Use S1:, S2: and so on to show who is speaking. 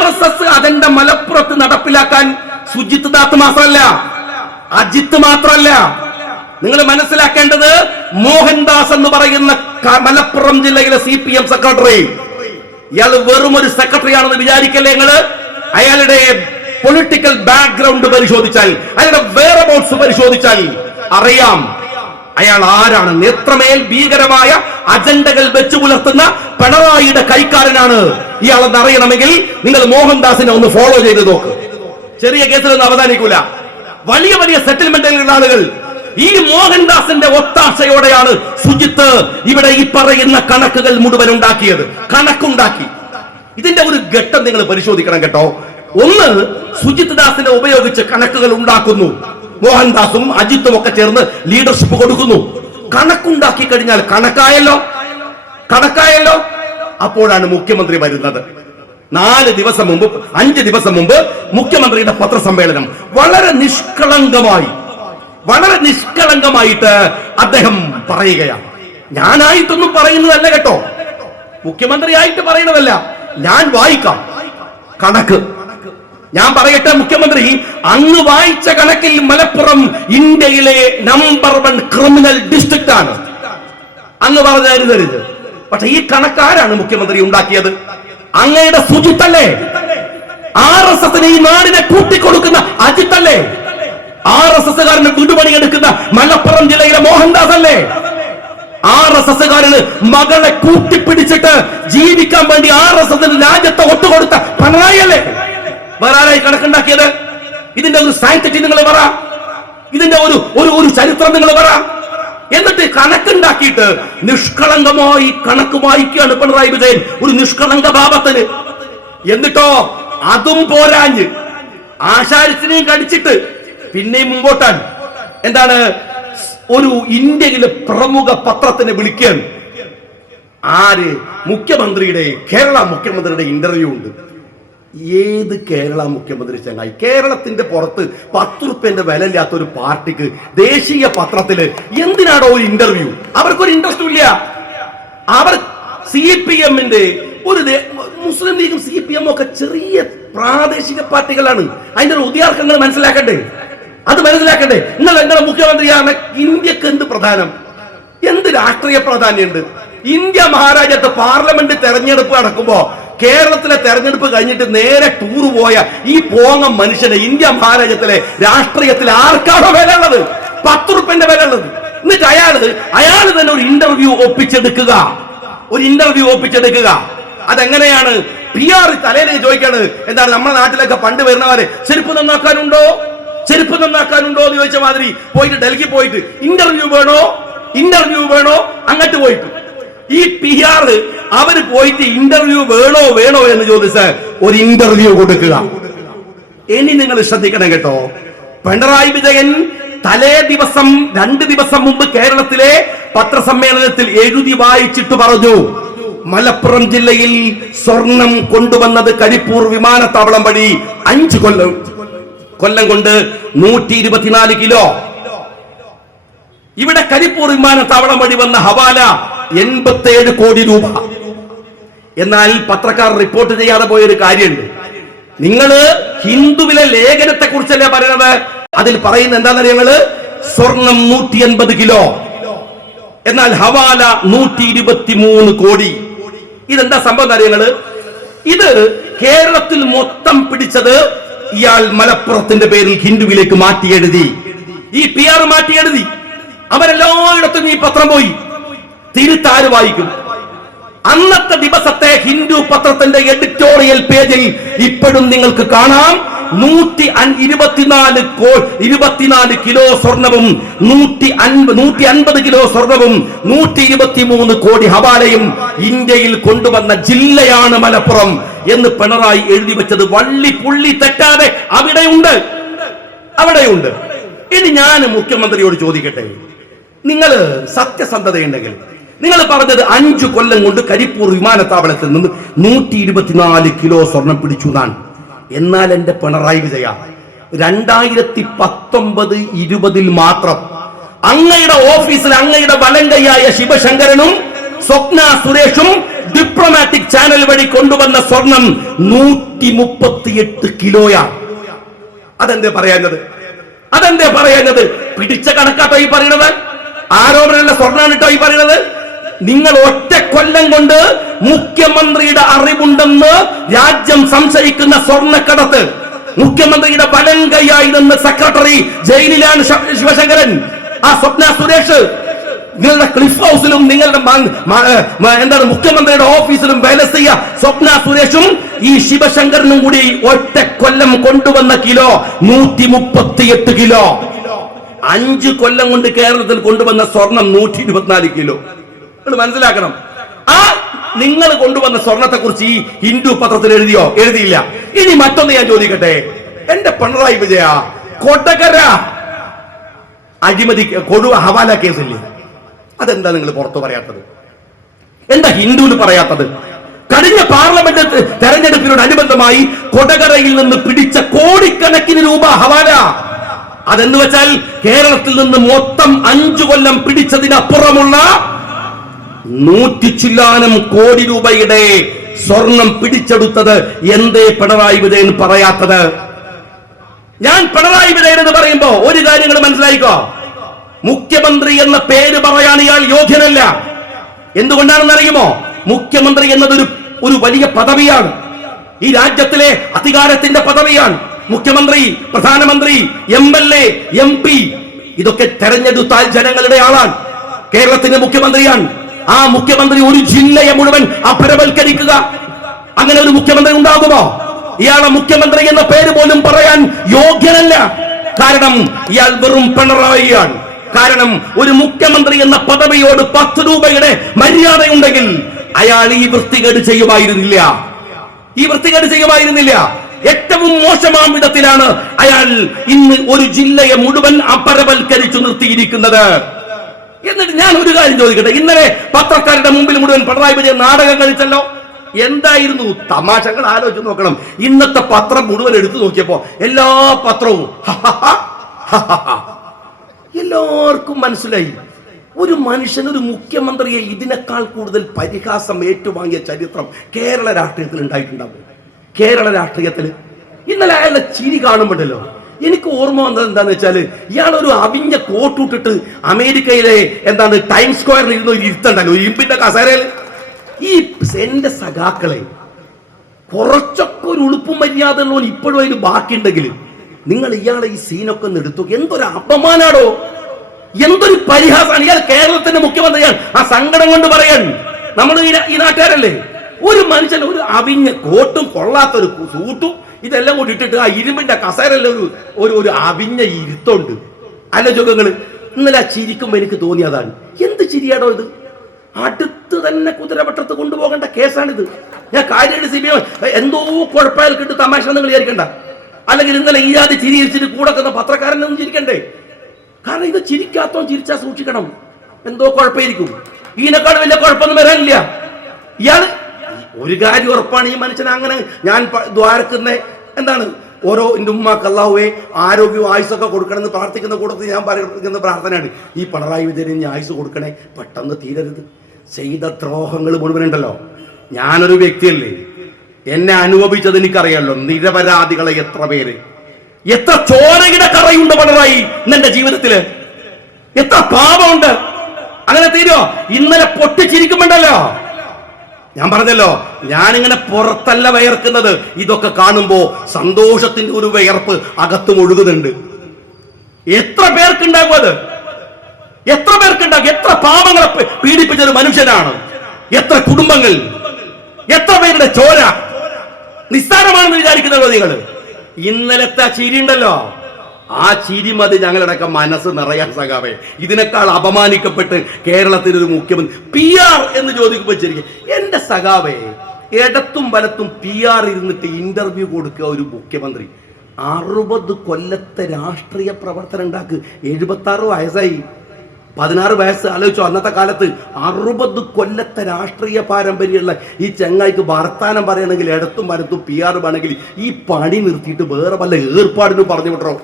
S1: S അതെന്റെ മലപ്പുറത്ത് നടപ്പിലാക്കാൻ സുജിത്ത് ദാത്ത് മാത്രമല്ല അജിത്ത് മാത്രമല്ല. നിങ്ങൾ മനസ്സിലാക്കേണ്ടത് മോഹൻദാസ് എന്ന് പറയുന്ന മലപ്പുറം ജില്ലയിലെ സി പി എം സെക്രട്ടറി ഇയാൾ വെറും ഒരു സെക്രട്ടറി ആണെന്ന് വിചാരിക്കല്ലേ നിങ്ങൾ? അയാളുടെ പൊളിറ്റിക്കൽ ബാക്ക്ഗ്രൗണ്ട് പരിശോധിച്ചാൽ അയാളുടെ വേറബോട്ട്സ് പരിശോധിച്ചാൽ അറിയാം അയാൾ ആരാണ് എത്രമേൽ ഭീകരമായ അജണ്ടകൾ വെച്ചു പുലർത്തുന്ന പിണറായിയുടെ കൈക്കാരനാണ് ഇയാളെന്ന് അറിയണമെങ്കിൽ നിങ്ങൾ മോഹൻദാസിനെ ഒന്ന് ഫോളോ ചെയ്ത് നോക്ക്. ചെറിയ കേസിലൊന്നും അവതാനിക്കൂല വലിയ വലിയ സെറ്റിൽമെന്റുകളുള്ള ആളുകൾ ഈ മോഹൻദാസിന്റെ ഒത്താശയോടെയാണ് സുജിത്ത് ഇവിടെ ഈ പറയുന്ന കണക്കുകൾ മുഴുവൻ ഉണ്ടാക്കിയത്. കണക്കുണ്ടാക്കി. ഇതിന്റെ ഒരു ഘട്ടം നിങ്ങൾ പരിശോധിക്കണം കേട്ടോ. ഒന്ന് സുജിത് ദാസിനെ ഉപയോഗിച്ച് കണക്കുകൾ ഉണ്ടാക്കുന്നു. മോഹൻദാസും അജിത്തും ഒക്കെ ചേർന്ന് ലീഡർഷിപ്പ് കൊടുക്കുന്നു. കണക്കുണ്ടാക്കി കഴിഞ്ഞാൽ കണക്കായല്ലോ. കണക്കായല്ലോ. അപ്പോഴാണ് മുഖ്യമന്ത്രി വരുന്നത്. നാല് ദിവസം മുമ്പ് അഞ്ച് ദിവസം മുമ്പ് മുഖ്യമന്ത്രിയുടെ പത്രസമ്മേളനം വളരെ നിഷ്കളങ്കമായി വളരെ നിഷ്കളങ്കമായിട്ട് അദ്ദേഹം പറയുകയാണ്. ഞാനായിട്ടൊന്നും പറയുന്നതല്ല കേട്ടോ. മുഖ്യമന്ത്രി ആയിട്ട് പറയുന്നതല്ല ഞാൻ വായിക്കാം. കണക്ക്. ഞാൻ പറയട്ടെ മുഖ്യമന്ത്രി അങ്ങ് വായിച്ച കണക്കിൽ മലപ്പുറം ഇന്ത്യയിലെ നമ്പർ വൺ ക്രിമിനൽ ഡിസ്ട്രിക്റ്റ് ആണ്. അങ്ങ് പറഞ്ഞരുതരുത് പക്ഷെ ഈ കണക്കാരാണ് മുഖ്യമന്ത്രി ഉണ്ടാക്കിയത്? അങ്ങയുടെ സുജിത്തല്ലേ? ആർ എസ് എസിന് ഈ നാടിനെ കൂട്ടിക്കൊടുക്കുന്ന അജിത്തല്ലേ? ആർ എസ് എസ്കാരന് വിടുപണി എടുക്കുന്ന മലപ്പുറം ജില്ലയിലെ മോഹൻദാസ് അല്ലേ ആർ എസ് എസ്കാരന് മകളെ കൂട്ടിപ്പിടിച്ചിട്ട് ജീവിക്കാൻ വേണ്ടി ആർ എസ് എസിന് രാജ്യത്തെ ഒത്തുകൊടുത്ത പിണറായി അല്ലേ? ആരായി കണക്കുണ്ടാക്കിയത്? ഇതിന്റെ ഒരു സാങ്ക്ടിറ്റി നിങ്ങൾ പറ. ഇതിന്റെ ഒരു ഒരു ഒരു ചരിത്രം നിങ്ങൾ പറ. എന്നിട്ട് കണക്കുണ്ടാക്കിയിട്ട് നിഷ്കളങ്കമായി കണക്ക് വായിക്കുകയാണ് പിണറായി വിജയൻ. ഒരു നിഷ്കളങ്ക ഭാവത്തിന് എന്നിട്ടോ അതും പോരാഞ്ഞ് ആശാരിച്ചിനെയും കടിച്ചിട്ട് പിന്നെയും മുമ്പോട്ടാൻ. എന്താണ്? ഒരു ഇന്ത്യയിലെ പ്രമുഖ പത്രത്തിന് വിളിക്കാൻ ആര്? മുഖ്യമന്ത്രിയുടെ കേരള മുഖ്യമന്ത്രിയുടെ ഇന്റർവ്യൂ ഉണ്ട്. ഏത് കേരള മുഖ്യമന്ത്രി ചങ്ങായി കേരളത്തിന്റെ പുറത്ത് പത്ത് റുപ്യന്റെ വില ഇല്ലാത്ത ഒരു പാർട്ടിക്ക് ദേശീയ പത്രത്തിൽ എന്തിനാണോ ഒരു ഇന്റർവ്യൂ അവർക്കൊരു ഇൻട്രസ്റ്റ് ഇല്ല. അവർ സി പി എമ്മിന്റെ ഒരു മുസ്ലിം ലീഗും സി പി എമ്മും ഒക്കെ ചെറിയ പ്രാദേശിക പാർട്ടികളാണ്. അതിന്റെ ഒരു ഉദ്യാർത്ഥങ്ങൾ മനസ്സിലാക്കണ്ടേ? അത് മനസ്സിലാക്കണ്ടേ? നിങ്ങൾ നിങ്ങളുടെ മുഖ്യമന്ത്രിയാണ് ഇന്ത്യയ്ക്ക് എന്ത് പ്രധാനം? എന്ത് രാഷ്ട്രീയ പ്രാധാന്യമുണ്ട്? ഇന്ത്യ മഹാരാജ്യത്ത് പാർലമെന്റ് തെരഞ്ഞെടുപ്പ് നടക്കുമ്പോ കേരളത്തിലെ തെരഞ്ഞെടുപ്പ് കഴിഞ്ഞിട്ട് നേരെ ടൂർ പോയ ഈ പോങ്ങം മനുഷ്യനെ ഇന്ത്യ മഹാരാജ്യത്തിലെ രാഷ്ട്രീയത്തിൽ ആർക്കാണോ വില ഉള്ളത് പത്ത് റുപ്യന്റെ വില ഉള്ളത് എന്നിട്ട് അയാൾ അയാൾ തന്നെ ഒരു ഇന്റർവ്യൂ ഒപ്പിച്ചെടുക്കുക. ഒരു ഇന്റർവ്യൂ ഒപ്പിച്ചെടുക്കുക. അതെങ്ങനെയാണ്? പി ആർ തലയിലേക്ക് ചോദിക്കാണ്. എന്താണ് നമ്മുടെ നാട്ടിലൊക്കെ പണ്ട് വരുന്നവരെ ചെരുപ്പ് നന്നാക്കാനുണ്ടോ? ചെരുപ്പ് നന്നാക്കാനുണ്ടോ എന്ന് ചോദിച്ച മാതിരി പോയിട്ട് ഡൽഹി പോയിട്ട് ഇന്റർവ്യൂ വേണോ? ഇന്റർവ്യൂ വേണോ? അങ്ങോട്ട് പോയിട്ട്. ഈ പി ആർ അവർ പോയിട്ട് ഇന്റർവ്യൂ വേണോ വേണോ എന്ന് ചോദിച്ച് ഒരു ഇന്റർവ്യൂ കൊടുക്കുക. ഇനി നിങ്ങൾ ശ്രദ്ധിക്കണം കേട്ടോ. പിണറായി വിജയൻ തലേ ദിവസം രണ്ട് ദിവസം മുമ്പ് കേരളത്തിലെ പത്രസമ്മേളനത്തിൽ എഴുതി വായിച്ചിട്ട് പറഞ്ഞു മലപ്പുറം ജില്ലയിൽ സ്വർണം കൊണ്ടുവന്നത് കരിപ്പൂർ വിമാനത്താവളം വഴി അഞ്ചു കൊല്ലം കൊല്ലം കൊണ്ട് നൂറ്റി ഇരുപത്തിനാല് കിലോ. ഇവിടെ കരിപ്പൂർ വിമാനത്താവളം വഴി വന്ന ഹവാല എൺപത്തേഴ് കോടി രൂപ. എന്നാൽ പത്രക്കാർ റിപ്പോർട്ട് ചെയ്യാതെ പോയൊരു കാര്യമുണ്ട്. നിങ്ങൾ ഹിന്ദുവിലെ ലേഖനത്തെ കുറിച്ചല്ലേ പറയുന്നത് അതിൽ പറയുന്ന എന്താണെന്ന് നിങ്ങൾ സ്വർണം നൂറ്റി എൺപത് കിലോ. എന്നാൽ ഹവാല നൂറ്റി ഇരുപത്തി മൂന്ന് കോടി. ഇതെന്താ സംഭവം അറിയങ്ങൾ ഇത് കേരളത്തിൽ മൊത്തം പിടിച്ചത് ഇയാൾ മലപ്പുറത്തിന്റെ പേരിൽ ഹിന്ദുവിലേക്ക് മാറ്റി എഴുതി. ഈ പി ആർ മാറ്റി എഴുതി. അവരെല്ലായിടത്തും ഈ പത്രം പോയി. തിരുത്താര് വായിക്കും? അന്നത്തെ ദിവസത്തെ ഹിന്ദു പത്രത്തിന്റെ എഡിറ്റോറിയൽ പേജിൽ ഇപ്പോഴും നിങ്ങൾക്ക് കാണാം നൂറ്റി ഇരുപത്തിനാല് കോ ഇരുപത്തിനാല് കിലോ സ്വർണവും നൂറ്റി നൂറ്റി അൻപത് കിലോ സ്വർണവും നൂറ്റി ഇരുപത്തി മൂന്ന് കോടി ഹവാലയും ഇന്ത്യയിൽ കൊണ്ടുവന്ന ജില്ലയാണ് മലപ്പുറം എന്ന് പിണറായി എഴുതി വെച്ചത് വള്ളി പുള്ളി തെറ്റാതെ അവിടെയുണ്ട്. അവിടെയുണ്ട്. ഇനി ഞാൻ മുഖ്യമന്ത്രിയോട് ചോദിക്കട്ടെ? നിങ്ങൾ സത്യസന്ധതയുണ്ടെങ്കിൽ നിങ്ങൾ പറഞ്ഞത് അഞ്ചു കൊല്ലം കൊണ്ട് കരിപ്പൂർ വിമാനത്താവളത്തിൽ നിന്ന് നൂറ്റി ഇരുപത്തിനാല് കിലോ സ്വർണം പിടിച്ചു എന്നാണ്. എന്നാൽ എന്റെ പിണറായി വിജയ രണ്ടായിരത്തി പത്തൊമ്പത് ഇരുപതിൽ മാത്രം അങ്ങയുടെ ഓഫീസിൽ അങ്ങയുടെ വലങ്കയായ ശിവശങ്കരനും സ്വപ്ന സുരേഷും ഡിപ്ലോമാറ്റിക് ചാനൽ വഴി കൊണ്ടുവന്ന സ്വർണം നൂറ്റി മുപ്പത്തിയെട്ട് കിലോയാണ്. അതെന്തേ പറയാഞ്ഞത്? അതെന്തേ പറയാഞ്ഞത്? പിടിച്ച കണക്കാട്ടോ ഈ പറയുന്നത്? ആരോപണമുള്ള സ്വർണാണ് കേട്ടോ ഈ പറയുന്നത്? നിങ്ങൾ ഒറ്റ കൊല്ലം കൊണ്ട് മുഖ്യമന്ത്രിയുടെ അറിവുണ്ടെന്ന് രാജ്യം സംശയിക്കുന്ന സ്വർണക്കടത്ത്. മുഖ്യമന്ത്രിയുടെ വലം കൈയായി നിന്ന് സെക്രട്ടറി ജയിലിലാണ് ശിവശങ്കരൻ. ആ സ്വപ്ന സുരേഷ്. നിങ്ങളുടെ ക്ലിഫ് ഹൗസിലും നിങ്ങളുടെ എന്താണ് മുഖ്യമന്ത്രിയുടെ ഓഫീസിലും വേല ചെയ്യ സ്വപ്ന സുരേഷും ഈ ശിവശങ്കരനും കൂടി ഒറ്റ കൊല്ലം കൊണ്ടുവന്ന കിലോ നൂറ്റി മുപ്പത്തിയെട്ട് കിലോ. അഞ്ച് കൊല്ലം കൊണ്ട് കേരളത്തിൽ കൊണ്ടുവന്ന സ്വർണം നൂറ്റി ഇരുപത്തിനാല് കിലോ. നിങ്ങൾ മനസ്സിലാക്കണം. ആ നിങ്ങൾ കൊണ്ടുവന്ന സ്വർണത്തെ കുറിച്ച് ഈ ഹിന്ദു പത്രത്തിൽ എഴുതിയോ? എഴുതിയില്ല. ഇനി മറ്റൊന്ന് ഞാൻ ചോദിക്കട്ടെ? എന്റെ പിണറായി വിജയ കൊടകര അഴിമതി കൊടുവ ഹവാല കേസില്ലേ? അതെന്താ നിങ്ങൾ പുറത്തു പറയാത്തത്? എന്താ ഹിന്ദുവിൽ പറയാത്തത്? കഴിഞ്ഞ പാർലമെന്റ് തെരഞ്ഞെടുപ്പിനോടനുബന്ധമായി കൊടകരയിൽ നിന്ന് പിടിച്ച കോടിക്കണക്കിന് രൂപ ഹവാല. അതെന്ന് വെച്ചാൽ കേരളത്തിൽ നിന്ന് മൊത്തം അഞ്ചു കൊല്ലം പിടിച്ചതിനപ്പുറമുള്ള നൂറ്റി ചില്ലാനം കോടി രൂപയുടെ സ്വർണം പിടിച്ചെടുത്തത് എന്തേ പിണറായി വിജയൻ പറയാത്തത്? ഞാൻ പിണറായി വിജയൻ എന്ന് പറയുമ്പോ ഒരു കാര്യങ്ങൾ മനസ്സിലായിക്കോ? മുഖ്യമന്ത്രി എന്ന പേര് പറയാൻ ഇയാൾ യോഗ്യനല്ല. എന്തുകൊണ്ടാണെന്ന് അറിയുമോ മുഖ്യമന്ത്രി എന്നതൊരു ഒരു വലിയ പദവിയാണ്. ഈ രാജ്യത്തിലെ അധികാരത്തിന്റെ പദവിയാണ്. മുഖ്യമന്ത്രി പ്രധാനമന്ത്രി M L A M P ഇതൊക്കെ തെരഞ്ഞെടുത്താൽ ജനങ്ങളുടെ ആളാണ്. കേരളത്തിന്റെ മുഖ്യമന്ത്രിയാണ്. ആ മുഖ്യമന്ത്രി ഒരു ജില്ലയെ മുഴുവൻ അപരവൽക്കരിക്കുക അങ്ങനെ ഒരു മുഖ്യമന്ത്രി ഉണ്ടാകുമോ? ഇയാളെ മുഖ്യമന്ത്രി എന്ന പേര് പോലും പറയാൻ യോഗ്യനല്ല. കാരണം ഇയാൾ വെറും പിണറായിയാണ്. കാരണം ഒരു മുഖ്യമന്ത്രി എന്ന പദവിയോട് പത്ത് രൂപയുടെ മര്യാദയുണ്ടെങ്കിൽ അയാൾ ഈ വൃത്തികേട് ചെയ്യുമായിരുന്നില്ല. ഈ വൃത്തികേട് ചെയ്യുമായിരുന്നില്ല. ഏറ്റവും മോശമാം വിധത്തിലാണ് അയാൾ ഇന്ന് ഒരു ജില്ലയെ മുഴുവൻ അപരവൽക്കരിച്ചു നിർത്തിയിരിക്കുന്നത്. എന്നിട്ട് ഞാൻ ഒരു കാര്യം ചോദിക്കട്ടെ? ഇന്നലെ പത്രക്കാരുടെ മുമ്പിൽ മുഴുവൻ പിണറായി വിജയൻ നാടകം കളിച്ചല്ലോ? എന്തായിരുന്നു തമാശകൾ? ആലോചിച്ച് നോക്കണം. ഇന്നത്തെ പത്രം മുഴുവൻ എടുത്തു നോക്കിയപ്പോ എല്ലാ പത്രവും എല്ലാവർക്കും മനസ്സിലായി. ഒരു മനുഷ്യൻ ഒരു മുഖ്യമന്ത്രിയെ ഇതിനേക്കാൾ കൂടുതൽ പരിഹാസം ഏറ്റുവാങ്ങിയ ചരിത്രം കേരള രാഷ്ട്രീയത്തിൽ ഉണ്ടായിട്ടുണ്ടാവും. കേരള രാഷ്ട്രീയത്തിൽ ഇന്നലെ അയാളുടെ ചിരി കാണുമ്പോഴല്ലോ എനിക്ക് ഓർമ്മ വന്നത് എന്താന്ന് വെച്ചാൽ ഇയാൾ ഒരു അവിഞ്ഞ കോട്ടൂട്ടിട്ട് അമേരിക്കയിലെ എന്താണ് ടൈം സ്ക്വയറിൽ ഇരുന്ന് ഒരു ഇരുത്തണ്ടല്ലോ ഇരുമ്പിന്റെ കസേരയിൽ. ഈ എന്റെ സഖാക്കളെ കുറച്ചൊക്കെ ഒരു ഉളുപ്പും മര്യാദ ഉള്ളവൻ ഇപ്പോഴും അതിന് ബാക്കിയുണ്ടെങ്കിൽ നിങ്ങൾ ഇയാളെ ഈ സീനൊക്കെ ഒന്ന് എടുത്തു എന്തൊരു അപമാനാടോ? എന്തൊരു പരിഹാസമാണ് ഇയാൾ കേരളത്തിന്റെ മുഖ്യമന്ത്രിയാണ്. ആ സങ്കടം കൊണ്ട് പറയാൻ. നമ്മൾ ഈ നാട്ടുകാരല്ലേ? ഒരു മനുഷ്യൻ ഒരു അവിഞ്ഞ കോട്ടും കൊള്ളാത്ത ഒരു സൂട്ടും ഇതെല്ലാം കൂടി ഇട്ടിട്ട് ആ ഇരുമ്പിന്റെ കസേരല്ല ഒരു ഒരു അവിഞ്ഞ ഇരുത്തുണ്ട്. അല്ല ചോദ്യങ്ങൾ ഇന്നലെ ആ ചിരിക്കുമ്പോ എനിക്ക് തോന്നിയതാണ് എന്ത് ചിരിയാടോ ഇത്? അടുത്ത് തന്നെ കുതിരവട്ടത്ത് കൊണ്ടുപോകേണ്ട കേസാണിത്. ഞാൻ കാര്യമായിട്ട് സി ബി ഐ എന്തോ കുഴപ്പമായാൽ കിട്ടും തമാശ നിങ്ങൾ വിചാരിക്കണ്ട. അല്ലെങ്കിൽ ഇന്നലെ ഈ ആദ്യം ചിരിച്ചിട്ട് കൂടെ കിടന്ന പത്രക്കാരനൊന്നും ചിരിക്കണ്ടേ? കാരണം ഇത് ചിരിക്കാത്തോ ചിരിച്ചാ സൂക്ഷിക്കണം. എന്തോ കുഴപ്പമായിരിക്കും. ഇതിനേക്കാൾ വലിയ കുഴപ്പമൊന്നും വരാനില്ല. ഇയാൾ ഒരു കാര്യം ഉറപ്പാണ് ഈ മനുഷ്യൻ അങ്ങനെ. ഞാൻ ദ്വാരക്കുന്ന എന്താണ്? ഓരോ എന്റെ ഉമ്മാക്ക് അള്ളാഹുവെ ആരോഗ്യവും ആയുസൊക്കെ കൊടുക്കണമെന്ന് പ്രാർത്ഥിക്കുന്ന കൂട്ടത്തിൽ ഞാൻ പറയുന്ന പ്രാർത്ഥനയാണ്. ഈ പിണറായി വിജയൻ ഇനി ആയുസ് കൊടുക്കണേ? പെട്ടെന്ന് തീരരുത്. ചെയ്ത ദ്രോഹങ്ങൾ മുഴുവനുണ്ടല്ലോ ഞാനൊരു വ്യക്തിയല്ലേ. എന്നെ അനുഭവിച്ചത് എനിക്കറിയാമല്ലോ നിരപരാധികളെ എത്ര പേര്. എത്ര ചോരയുടെ കറയുണ്ട് പിണറായി എന്നെ ജീവിതത്തിൽ. എത്ര പാപമുണ്ട്. അങ്ങനെ തീരോ ഇന്നലെ പൊട്ടിച്ചിരിക്കുമ്പോണ്ടല്ലോ. ഞാൻ പറഞ്ഞല്ലോ ഞാനിങ്ങനെ പുറത്തല്ല വയർക്കുന്നത്. ഇതൊക്കെ കാണുമ്പോ സന്തോഷത്തിന്റെ ഒരു വയർപ്പ് അകത്ത് ഒഴുകുന്നുണ്ട് എത്ര പേർക്കുണ്ടാകും അത്? എത്ര പേർക്കുണ്ടാകും? എത്ര പാപങ്ങളെ പീഡിപ്പിച്ച ഒരു മനുഷ്യനാണ്? എത്ര കുടുംബങ്ങൾ? എത്ര പേരുടെ ചോര? നിസ്സാരമാണെന്ന് വിചാരിക്കുന്നല്ലോ നിങ്ങൾ ഇന്നലത്തെ ആ ചിരി ഉണ്ടല്ലോ. ആ ചിരി മതി ഞങ്ങളുടെയൊക്കെ മനസ്സ് നിറയാൻ സഖാവേ ഇതിനേക്കാൾ അപമാനിക്കപ്പെട്ട് കേരളത്തിൽ ഒരു മുഖ്യമന്ത്രി പി ആർ എന്ന് ചോദിക്കുമ്പോൾ ശരിക്കും എന്റെ സഖാവേ ഇടത്തും വലത്തും പി ആർ ഇരുന്നിട്ട് ഇന്റർവ്യൂ കൊടുക്കുക ഒരു മുഖ്യമന്ത്രി. അറുപത് കൊല്ലത്തെ രാഷ്ട്രീയ പ്രവർത്തനം ഉണ്ടാക്ക്. എഴുപത്തി ആറ് വയസ്സായി. പതിനാറ് വയസ്സ്. ആലോചിച്ചോ അന്നത്തെ കാലത്ത് അറുപത് കൊല്ലത്തെ രാഷ്ട്രീയ പാരമ്പര്യമുള്ള ഈ ചെങ്ങായിക്ക് വർത്താനം പറയണമെങ്കിൽ ഇടത്തും വലത്തും പി ആർ വേണമെങ്കിൽ ഈ പണി നിർത്തിയിട്ട് വേറെ വല്ല ഏർപ്പാടിനും പറഞ്ഞു വിട്ടോ